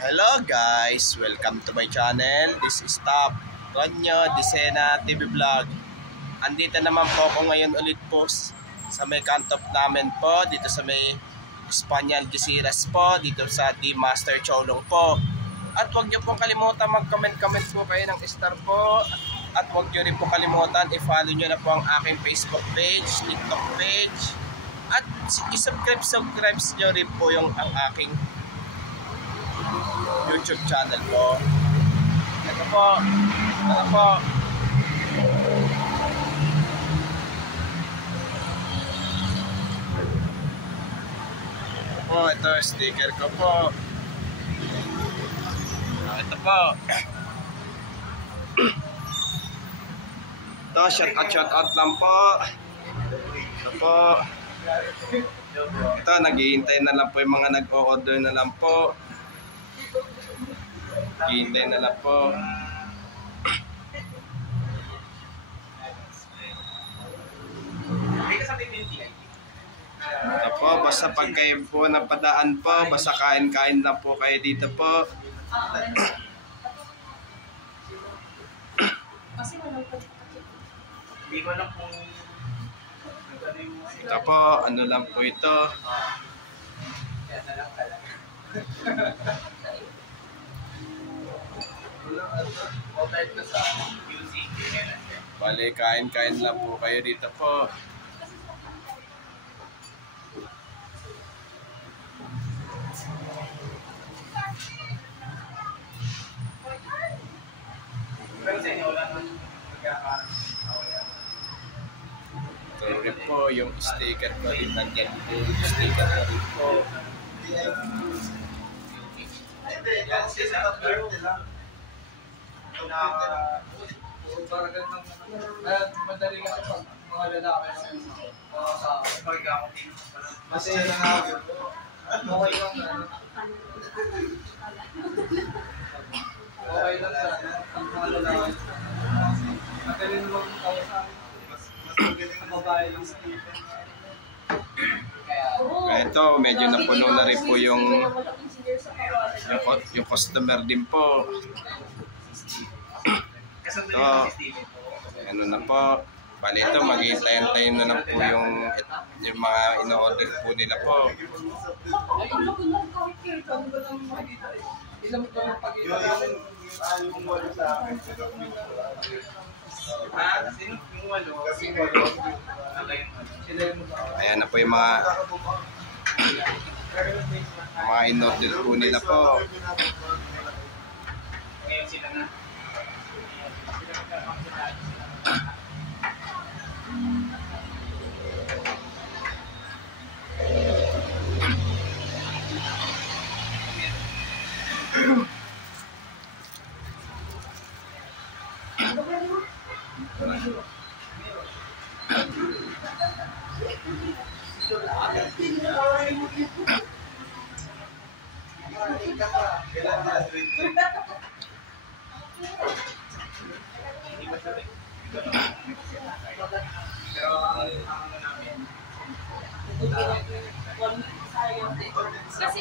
Hello guys, welcome to my channel. This is Top Tonyo Disena TV Vlog. Andito naman po ako ngayon ulit po sa may kantop namin po, dito sa may Espanyol Gisiras po, dito sa D Master Cholong po. At huwag nyo pong kalimutan mag-comment po kayo ng star po. At huwag nyo rin po kalimutan i-follow nyo na po ang aking Facebook page, TikTok page. At i-subscribe nyo rin po yung ang aking YouTube channel po. Ito po. Ito po. Ito sticker ko po. Ito po. Ito, shout out lang po. Ito po. Ito, naghihintay na lang po yung mga nag-o-order na lang po. Hintay na lang po. Ito po, basta pag kayo po napadaan po, basta kain-kain lang po kayo dito po. Ito po, ano lang po ito. Bale, kain-kain lang po kayo dito po. Ito po yung sticker ko rin. Nandiyan po yung sticker ko rin po. Madali ka sa mga lalaki sa kasi okay lang ang mga lalaki madali naman tayo sa mas babae lang sa ito, medyo napuno na rin po yung customer din po. Ito, ano na po. Bali ito, mag-iintayin na lang po yung mga ino-order po nila po. Ayan na po yung mga in-order po nila po. Kasi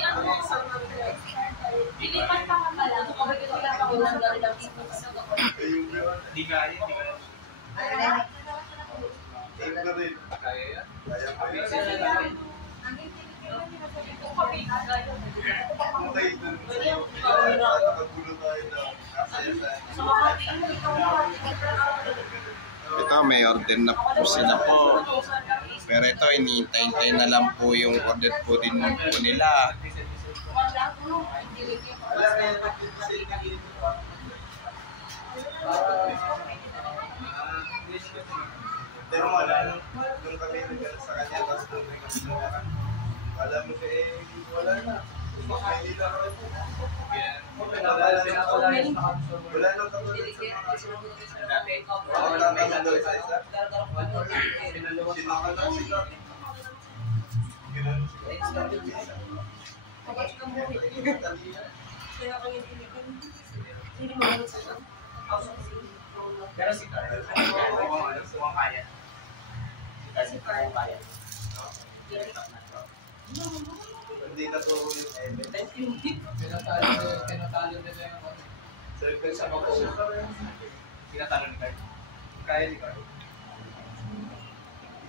ano ilipat pa ka pala kapag wala pa ko nang dalang dito sa di kaya Ito, may order na po sila po. Pero ito, iniintay na lang po yung order po din po nila. Pero wala nung kami nagkala sa kanya, tapos nung may kasinuwakan, wala mo siya wala na. Hindi na ako ito. Wala nang katulad sa mga kasunod. Wala nang katulad sa isa. Sinakan lang sila. Gano'n sila. Pero si Carl, kung kaya. Si Carl, kaya. Hindi na po yung Thank you. Sa mga po, tinatalo ni Card. Kaya ni Card.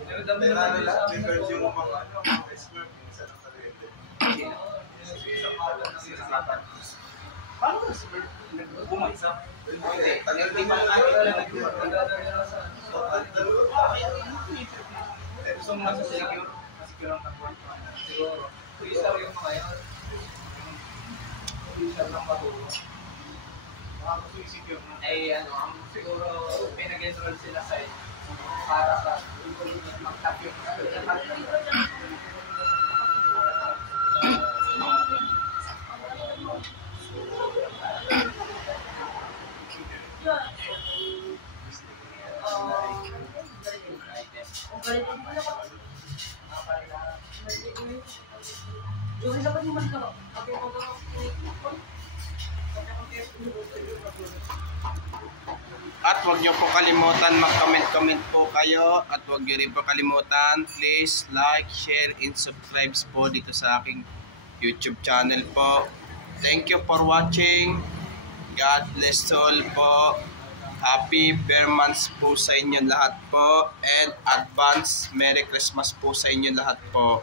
Pero dami na lang ni Card yung mga expert sa ng talente. Paano ka expert? Bumaysa? Hindi. Hindi pa natin na gusto mo nasa secure. Secure ang takwan. Siguro. Isa yung mga yun. Isa lang paturo. Ay ano, siguro pinag-enroll sila sa para sa mag-tap yung At huwag niyo po kalimutan mag-comment po kayo at huwag niyo rin po kalimutan please like, share, and subscribe po dito sa aking YouTube channel po. Thank you for watching. God bless all po. Happy Bear Months po sa inyo lahat po and advance Merry Christmas po sa inyo lahat po.